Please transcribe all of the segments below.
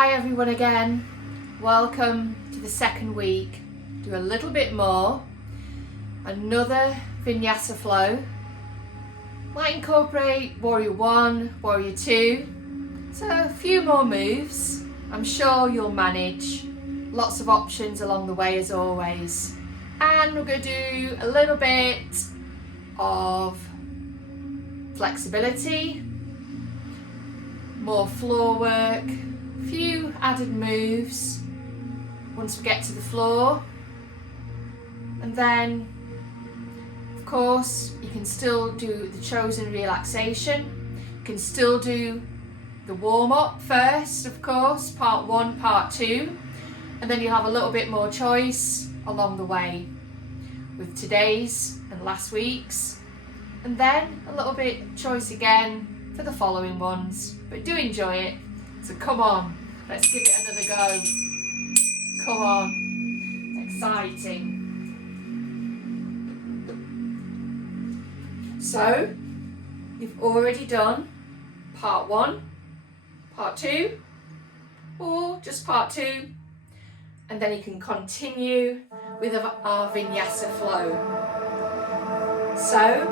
Hi everyone again. Welcome to the second week. Do a little bit more. Another Vinyasa flow. Might incorporate Warrior 1, Warrior 2. So a few more moves. I'm sure you'll manage. Lots of options along the way as always. And we're going to do a little bit of flexibility, more floor work, a few added moves once we get to the floor. And then, of course, you can still do the chosen relaxation. You can still do the warm-up first, of course, part 1, part 2. And then you have a little bit more choice along the way with today's and last week's. And then a little bit choice again for the following ones. But do enjoy it. So come on, let's give it another go. Come on. Exciting. So, you've already done part 1, part 2, or just part 2. And then you can continue with our Vinyasa flow. So,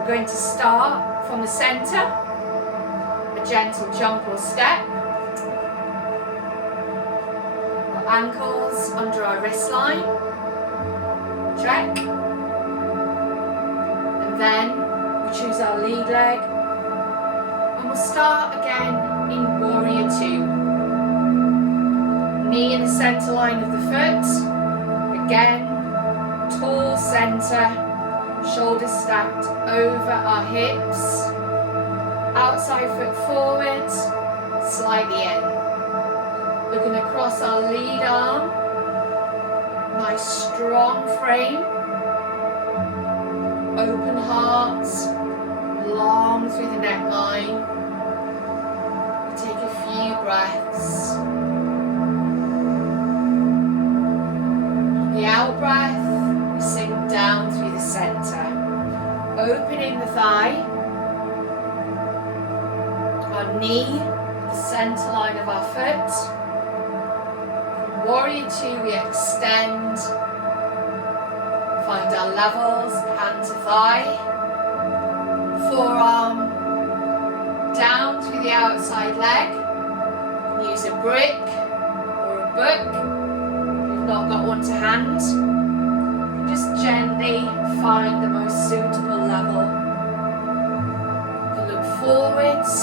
we're going to start from the centre, a gentle jump or step. Our ankles under our wrist line, check. And then we choose our lead leg. And we'll start again in Warrior 2. Knee in the centre line of the foot. Again, tall centre, shoulders stacked over our hips. Outside foot forward, slightly in. Looking across our lead arm. Nice strong frame. Open heart, long through the neckline. We take a few breaths. The out breath, we sink down through the centre, opening the thigh, our knee, the centre line of our foot. Warrior 2, we extend, find our levels, hand to thigh, forearm down through the outside leg. You can use a brick or a book. Not got one to hand, just gently find the most suitable level. You can look forwards,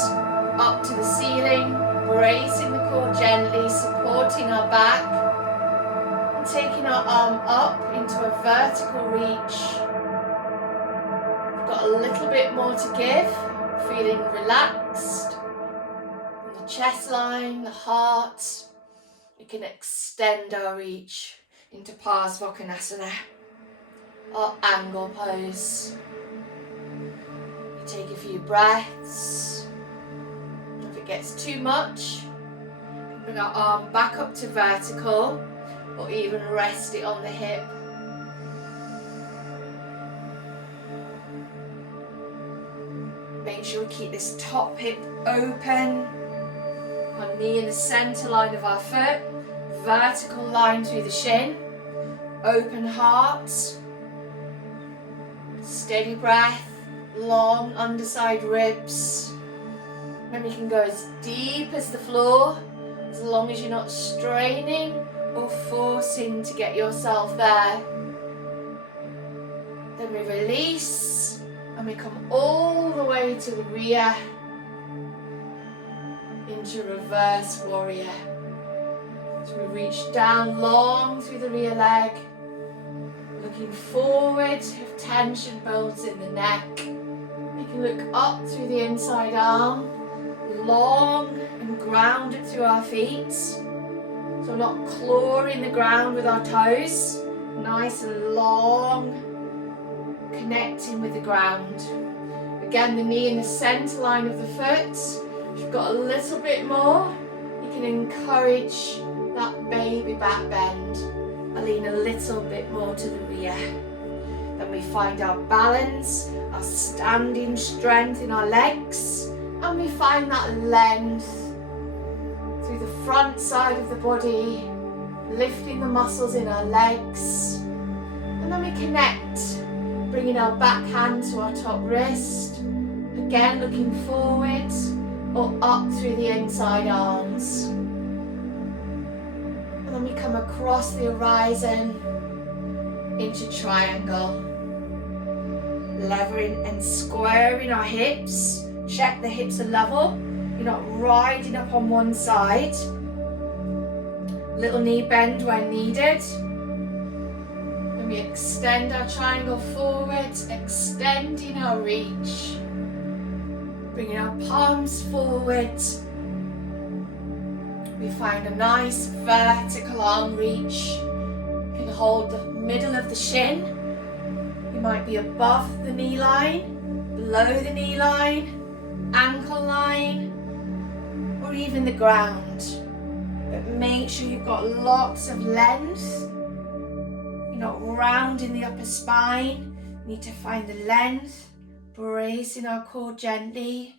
up to the ceiling, bracing the core gently, supporting our back, and taking our arm up into a vertical reach. We've got a little bit more to give, feeling relaxed. In the chest line, the heart. We can extend our reach into Parsvakonasana, our angle pose. We take a few breaths. If it gets too much, bring our arm back up to vertical or even rest it on the hip. Make sure we keep this top hip open. Our knee in the centre line of our foot. Vertical line through the shin, open heart, steady breath, long underside ribs. Then we can go as deep as the floor, as long as you're not straining or forcing to get yourself there. Then we release and we come all the way to the rear into reverse warrior. So we reach down long through the rear leg, looking forward if tension builds in the neck. We can look up through the inside arm, long and grounded through our feet. So we're not clawing the ground with our toes, nice and long, connecting with the ground. Again, the knee in the centre line of the foot. If you've got a little bit more, you can encourage that baby back bend. I lean a little bit more to the rear. Then we find our balance, our standing strength in our legs, and we find that length through the front side of the body, lifting the muscles in our legs. And then we connect, bringing our back hand to our top wrist. Again, looking forward or up through the inside arms. And then we come across the horizon into triangle. Levering and squaring our hips. Check the hips are level. You're not riding up on one side. Little knee bend when needed. And we extend our triangle forward, extending our reach. Bringing our palms forward. We find a nice vertical arm reach. You can hold the middle of the shin. You might be above the knee line, below the knee line, ankle line, or even the ground. But make sure you've got lots of length. You're not rounding the upper spine. You need to find the length, bracing our core gently.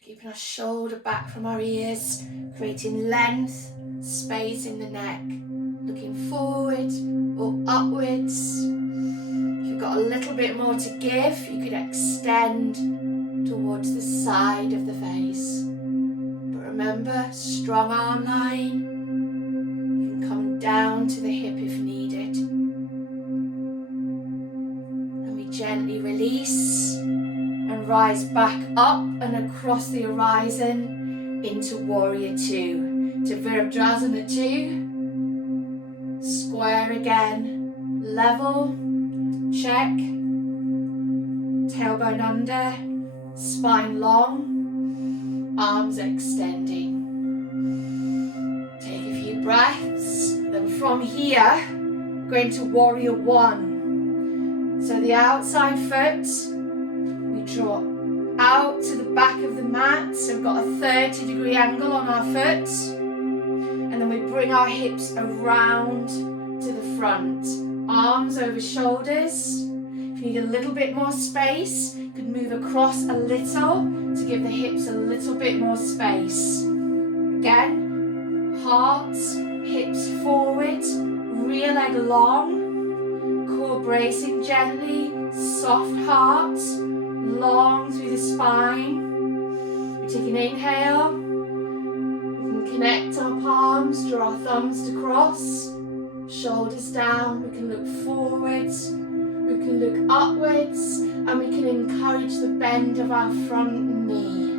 Keeping our shoulder back from our ears, creating length, space in the neck. Looking forward or upwards. If you've got a little bit more to give, you could extend towards the side of the face. But remember, strong arm line. You can come down to the hip if needed. And we gently release and rise back up and across the horizon into Warrior 2. To Virabhadrasana 2. Square again, level, check, tailbone under, spine long, arms extending. Take a few breaths, then from here, we're going to Warrior 1. So the outside foot, we draw out to the back of the mat, so we've got a 30-degree angle on our foot. And then we bring our hips around to the front. Arms over shoulders. If you need a little bit more space, you can move across a little to give the hips a little bit more space. Again, heart, hips forward, rear leg long, core bracing gently, soft heart, long through the spine. We take an inhale. Connect our palms, draw our thumbs to cross, shoulders down. We can look forwards, we can look upwards, and we can encourage the bend of our front knee.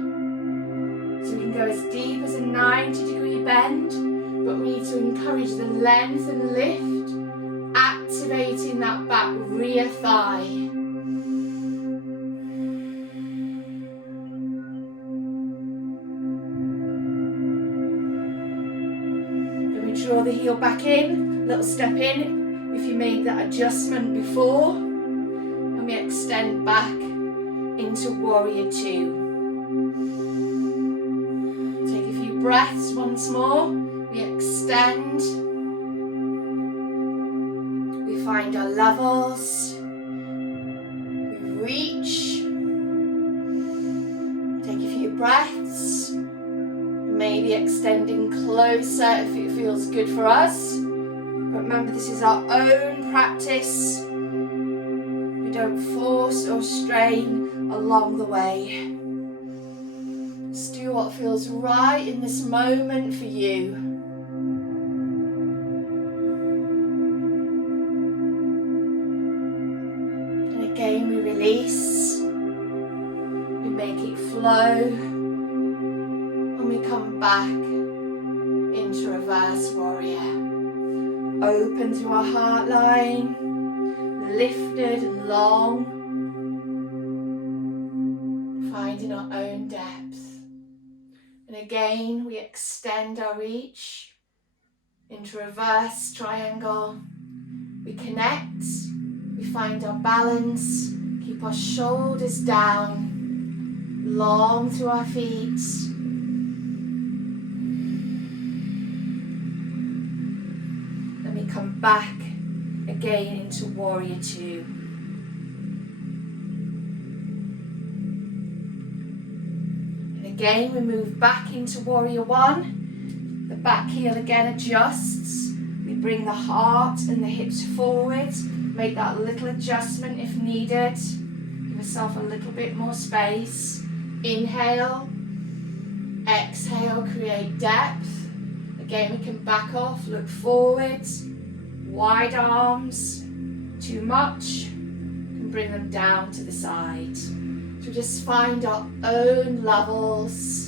So we can go as deep as a 90-degree bend, but we need to encourage the length and lift, activating that back rear thigh. Draw the heel back in, little step in if you made that adjustment before, and we extend back into Warrior 2. Take a few breaths once more, we extend, we find our levels, we reach, take a few breaths. Maybe extending closer if it feels good for us. But remember, this is our own practice. We don't force or strain along the way. Just do what feels right in this moment for you. And again, we release. We make it flow. We come back into reverse warrior. Open through our heart line, lifted and long, finding our own depth. And again, we extend our reach into reverse triangle. We connect, we find our balance, keep our shoulders down, long through our feet. Come back again into Warrior 2. And again we move back into Warrior 1. The back heel again adjusts. We bring the heart and the hips forward. Make that little adjustment if needed. Give yourself a little bit more space. Inhale. Exhale, create depth. Again, we can back off, look forward. Wide arms. Too much. And bring them down to the side. So just find our own levels.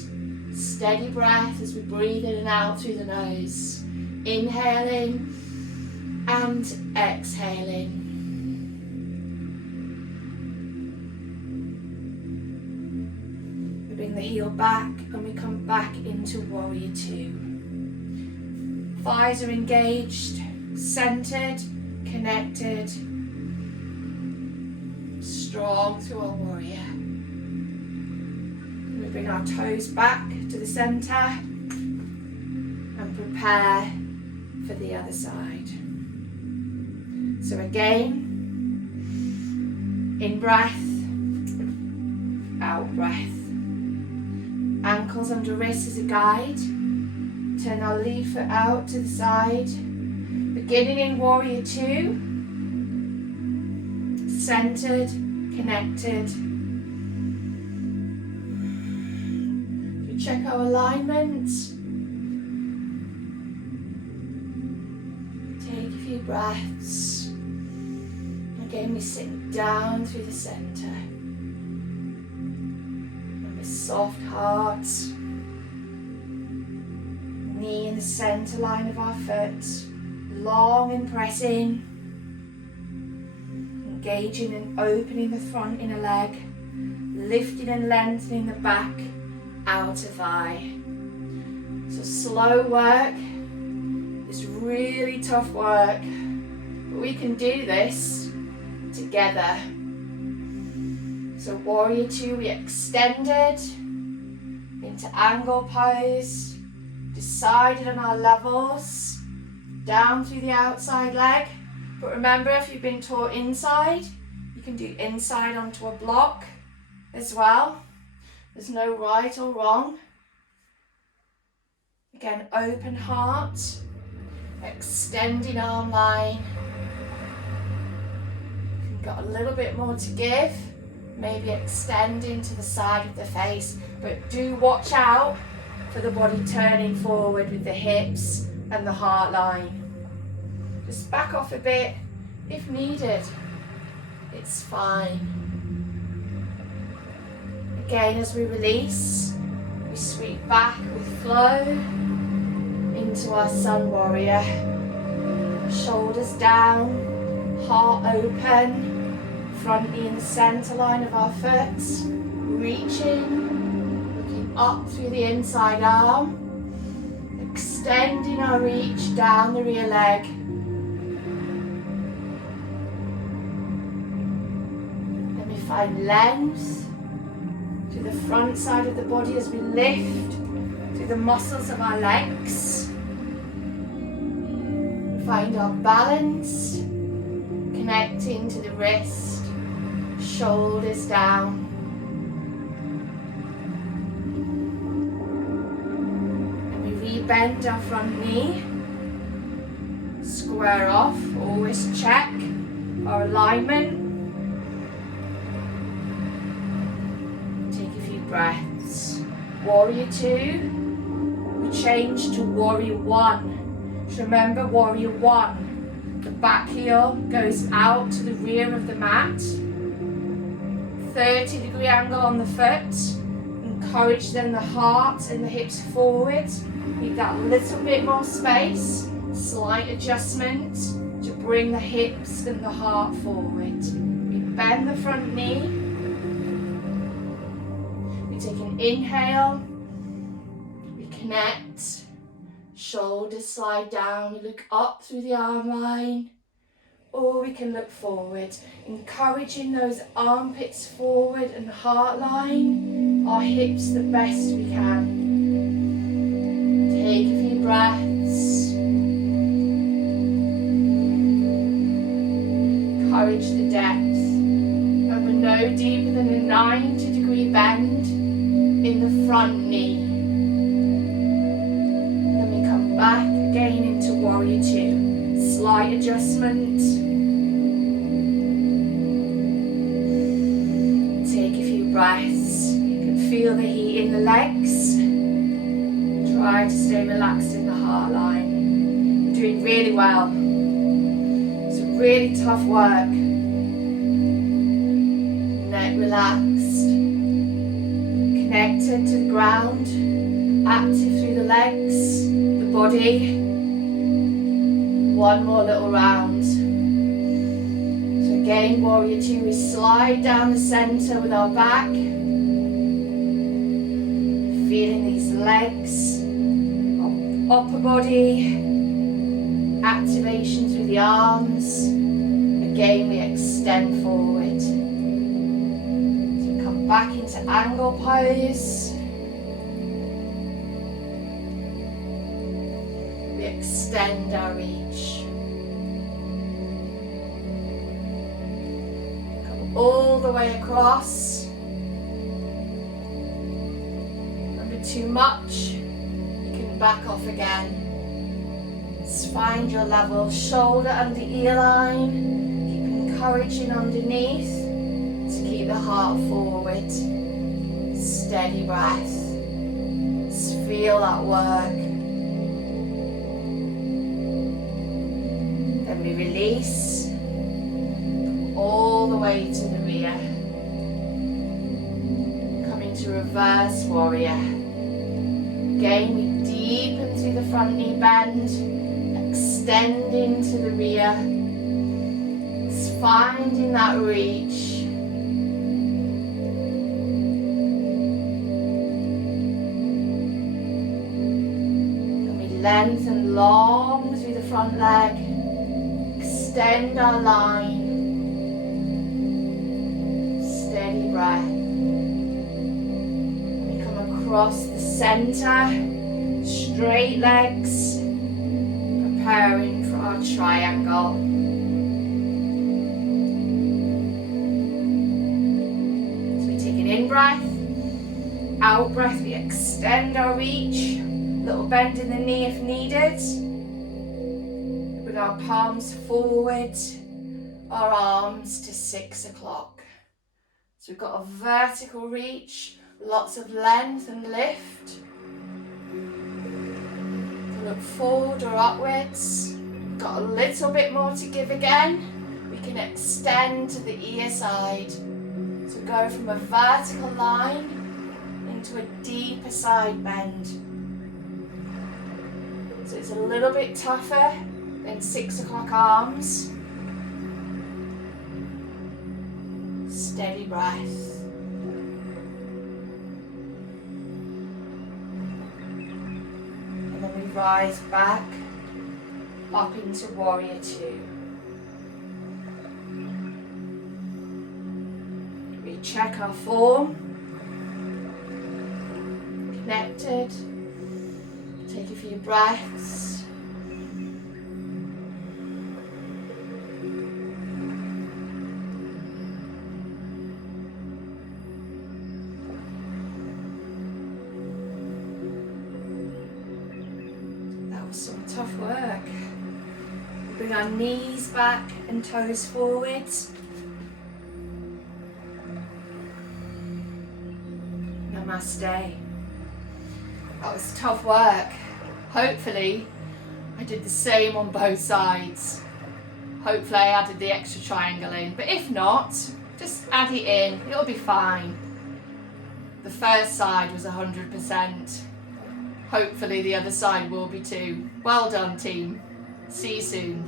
Steady breath as we breathe in and out through the nose. Inhaling and exhaling. We bring the heel back and we come back into warrior two. Thighs are engaged, centered, connected, strong through our warrior. We bring our toes back to the center and prepare for the other side. So again, in breath, out breath. Ankles under wrists as a guide. Turn our lead foot out to the side. Beginning in warrior two. Centered, connected. We check our alignment. Take a few breaths. Again, we sink down through the center. And with soft heart. Knee in the center line of our foot. Long and pressing. Engaging and opening the front inner leg. Lifting and lengthening the back outer thigh. So slow work. It's really tough work. But we can do this together. So warrior two, we extended into angle pose. Decided on our levels. Down through the outside leg. But remember, if you've been taught inside, you can do inside onto a block as well. There's no right or wrong. Again, open heart, extending arm line. If you've got a little bit more to give, maybe extending to the side of the face, but do watch out for the body turning forward with the hips and the heart line. Just back off a bit if needed. It's fine. Again, as we release, we sweep back with flow into our sun warrior. Shoulders down, heart open, front knee in the center line of our foot. Reaching, looking up through the inside arm. Extending our reach down the rear leg. Find length to the front side of the body as we lift through the muscles of our legs. Find our balance, connecting to the wrist, shoulders down. And we rebend our front knee, square off, always check our alignment. Breaths. Warrior two, we change to warrior one. So remember, warrior one, the back heel goes out to the rear of the mat. 30-degree angle on the foot. Encourage then the heart and the hips forward. Need that little bit more space. Slight adjustment to bring the hips and the heart forward. We bend the front knee. Take an inhale, we connect, shoulders slide down, we look up through the arm line, or we can look forward, encouraging those armpits forward and heart line, our hips the best we can. Take a few breaths, encourage the depth, and we're no deeper than a 90-degree bend in the front knee. Then we come slight adjustment. Take a few breaths. You can feel the heat in the legs. Try to stay relaxed in the heart line. You're doing really well. It's really tough work. Neck relaxed. Connected to the ground. Active through the legs, the body. One more little round. So again, warrior two, we slide down the center with our back. Feeling these legs, upper body, activation through the arms. Again, we extend forward. So come back into angle pose. Extend our reach. Come all the way across. Remember, too much, you can back off again. Just find your level, shoulder under ear line. Keep encouraging underneath to keep the heart forward. Steady breath. Just feel that work. We release all the way to the rear. Come into reverse warrior. Again, we deepen through the front knee bend, extend into the rear. Just finding that reach. And we lengthen long through the front leg. Extend our line. Steady breath. We come across the center. Straight legs. Preparing for our triangle. So we take an in breath. Out breath, we extend our reach. Little bend in the knee if needed. With our palms forward, our arms to 6 o'clock. So we've got a vertical reach, lots of length and lift. Look forward or upwards. Got a little bit more to give again. We can extend to the ear side. So go from a vertical line into a deeper side bend. So it's a little bit tougher. Then 6 o'clock arms. Steady breath. And then we rise back up into warrior two. We check our form. Connected. Take a few breaths. Some tough work. Bring our knees back and toes forwards. Namaste. That was tough work. Hopefully I did the same on both sides. Hopefully I added the extra triangle in, but if not, just add it in, it'll be fine. The first side was 100%. Hopefully the other side will be too. Well done, team. See you soon.